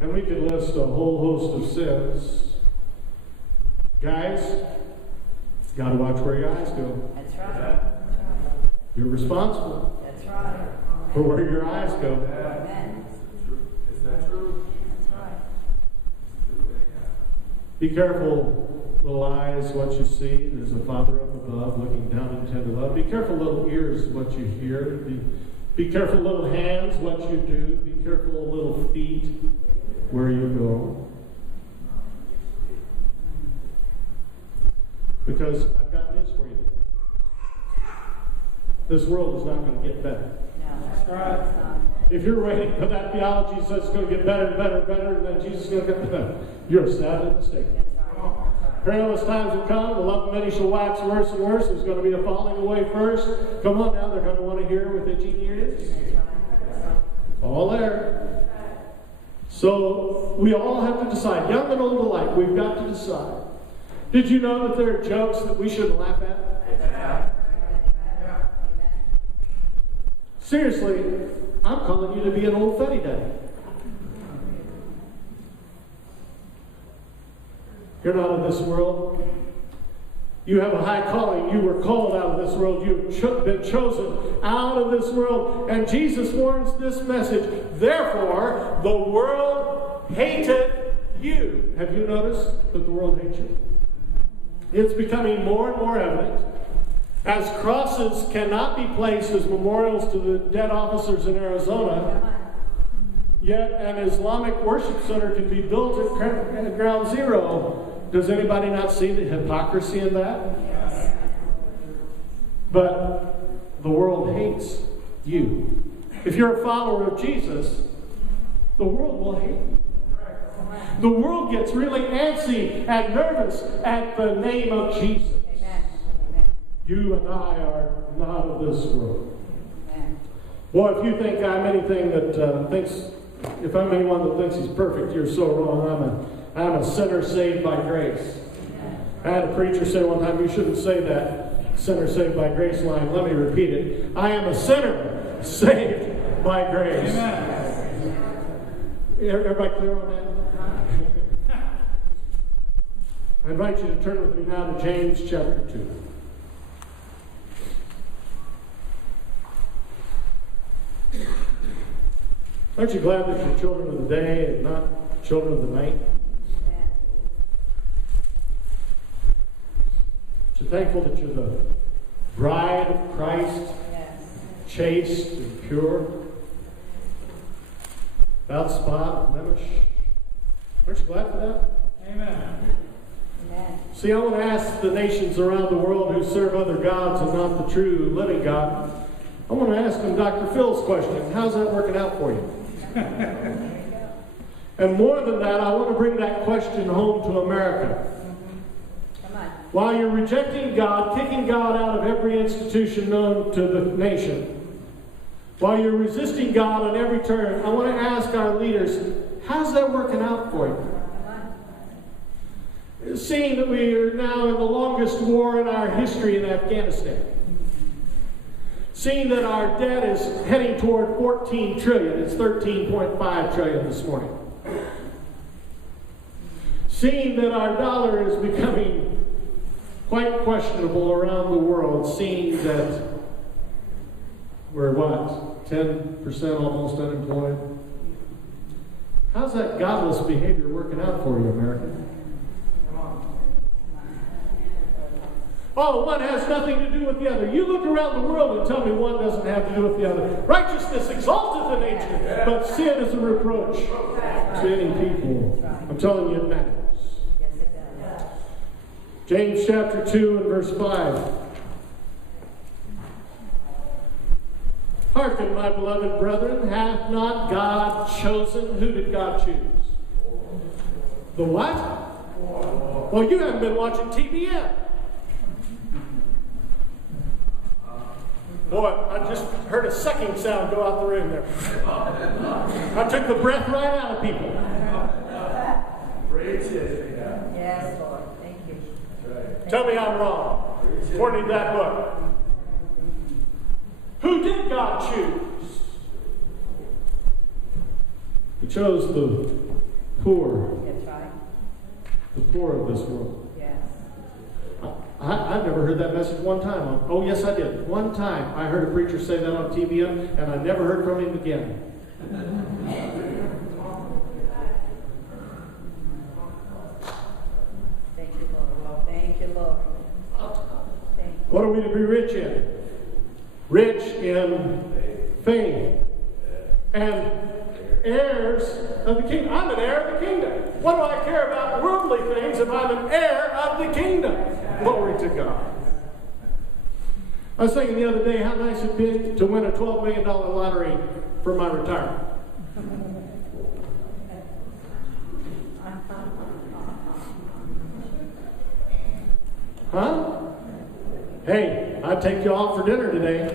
And we could list a whole host of sins. Guys, got to watch where your eyes go. That's right. You're responsible That's right. for where your eyes go. Amen. Is that true? That's right. Be careful, little eyes, what you see. There's a Father up above looking down in tender love. Be careful, little ears, what you hear. Be careful, little hands, what you do. Be careful, little feet, where you go. Because I've got news for you. This world is not going to get better. No, that's right. If you're waiting for that theology that says it's going to get better and better and better, and then Jesus is going to get better, you're sadly mistaken. Perilous times will come. The love of many shall wax worse and worse. There's going to be a falling away first. Come on now, they're going to want to hear with itching ears. All there. So we all have to decide, young and old alike, we've got to decide. Did you know that there are jokes that we shouldn't laugh at? Seriously, I'm calling you to be an old fuddy duddy. You're not of this world. You have a high calling. You were called out of this world. You've been chosen out of this world. And Jesus warns this message. Therefore, the world hated you. Have you noticed that the world hates you? It's becoming more and more evident. As crosses cannot be placed as memorials to the dead officers in Arizona, yet an Islamic worship center can be built at ground zero. Does anybody not see the hypocrisy in that? Yes. But the world hates you. If you're a follower of Jesus, the world will hate you. The world gets really antsy and nervous at the name of Jesus. Amen. You and I are not of this world. Amen. Boy, if you think I'm anything that if I'm anyone that thinks he's perfect, you're so wrong. I'm a sinner saved by grace. I had a preacher say one time, you shouldn't say that sinner saved by grace line. Let me repeat it. I am a sinner saved by grace. Amen. Everybody clear on that? I invite you to turn with me now to James chapter 2. Aren't you glad that you're children of the day and not children of the night? Amen. Aren't you thankful that you're the bride of Christ, Yes. chaste and pure, without spot, blemish? Aren't you glad for that? Amen. Amen. See, I want to ask the nations around the world who serve other gods and not the true living God, I want to ask them Dr. Phil's question. How's that working out for you? And more than that, I want to bring that question home to America. Come on. While you're rejecting God, kicking God out of every institution known to the nation, while you're resisting God on every turn, I want to ask our leaders, how's that working out for you? Come on. Seeing that we are now in the longest war in our history in Afghanistan, seeing that our debt is heading toward 14 trillion, it's 13.5 trillion this morning, seeing that our dollar is becoming quite questionable around the world, seeing that we're 10% almost unemployed. How's that godless behavior working out for you, America? Oh, one has nothing to do with the other. You look around the world and tell me one doesn't have to do with the other. Righteousness exalteth the nature, but sin is a reproach to any people. I'm telling you it matters. Yes, it does. James chapter 2 and verse 5. Hearken, my beloved brethren, hath not God chosen? Who did God choose? The what? Well, you haven't been watching TV yet. Boy, I just heard a sucking sound go out the room there. I took the breath right out of people. Praise it. Yes, Lord. Thank you. Tell me I'm wrong, according to that book. Who did God choose? He chose the poor, That's right. the poor of this world. Yes. I've never heard that message one time. Oh, yes, I did. One time I heard a preacher say that on TV, and I never heard from him again. Thank you, Lord. Thank you, Lord. Thank you. What are we to be rich in? Rich in faith and heirs of the kingdom. I'm an heir of the kingdom. What do I care about worldly things if I'm an heir of the kingdom? Glory to God. I was thinking the other day how nice it'd be to win a $12 million lottery for my retirement. Huh? Hey, I'd take you out for dinner today.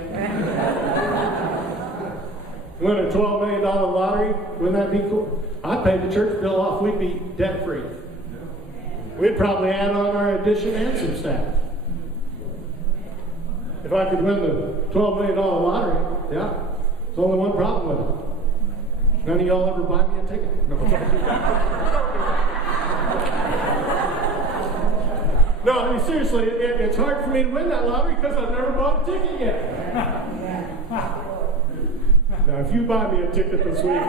Win a $12 million lottery, wouldn't that be cool? I'd pay the church bill off, we'd be debt free. We'd probably add on our addition and some staff. If I could win the $12 million lottery, yeah, there's only one problem with it. None of y'all ever buy me a ticket. No, I mean, seriously, it's hard for me to win that lottery because I've never bought a ticket yet. Now, if you buy me a ticket this week,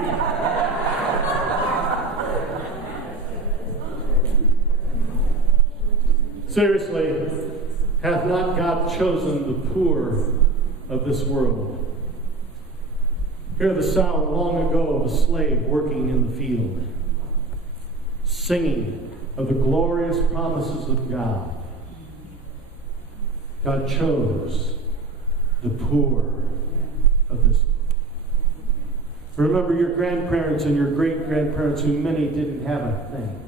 seriously, hath not God chosen the poor of this world? Hear the sound long ago of a slave working in the field, singing of the glorious promises of God. God chose the poor of this world. Remember your grandparents and your great-grandparents, who many didn't have a thing.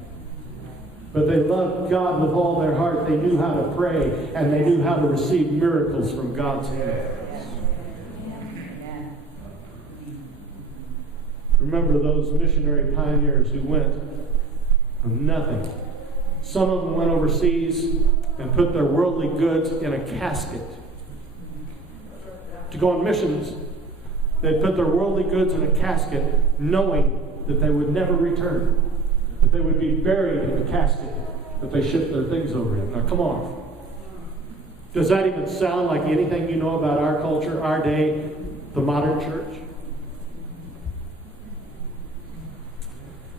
But they loved God with all their heart. They knew how to pray, and they knew how to receive miracles from God's hand. Remember those missionary pioneers who went from nothing. Some of them went overseas and put their worldly goods in a casket. To go on missions, they'd put their worldly goods in a casket, knowing that they would never return, that they would be buried in the casket that they shipped their things over in. Now, come on. Does that even sound like anything you know about our culture, our day, the modern church?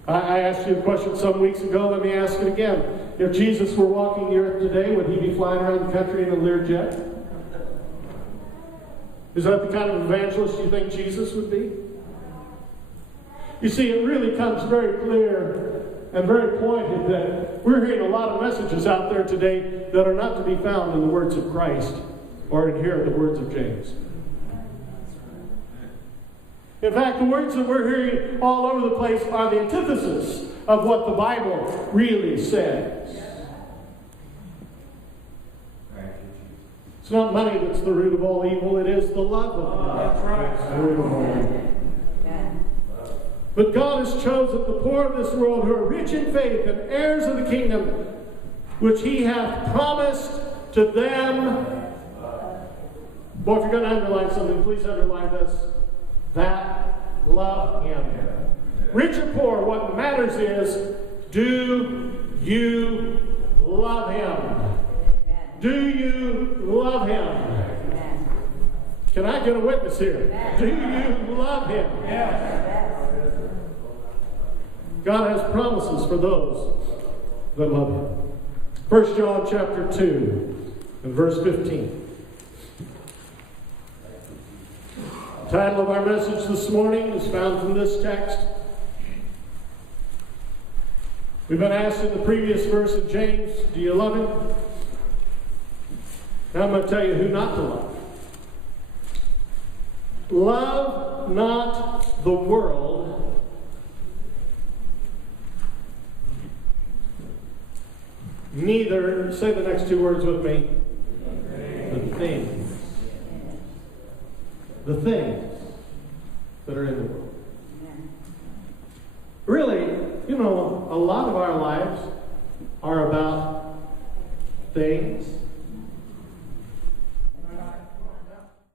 I asked you a question some weeks ago. Let me ask it again. If Jesus were walking the earth today, would he be flying around the country in a Learjet? Is that the kind of evangelist you think Jesus would be? You see, it really comes very clear and very pointed that we're hearing a lot of messages out there today that are not to be found in the words of Christ or in here the words of James. In fact, the words that we're hearing all over the place are the antithesis of what the Bible really says. It's not money that's the root of all evil, it is the love of money. That's right. That's the root of all evil. But God has chosen the poor of this world, who are rich in faith and heirs of the kingdom, which he hath promised to them. Boy, if you're going to underline something, please underline this. That love him. Rich or poor, what matters is, do you love him? Do you love him? Can I get a witness here? Do you love him? God has promises for those that love him. 1 John chapter 2 and verse 15. The title of our message this morning is found from this text. We've been asked in the previous verse of James, do you love him? Now I'm going to tell you who not to love. Love not the world, neither, say the next two words with me, the things. The things that are in the world. Really, you know, a lot of our lives are about things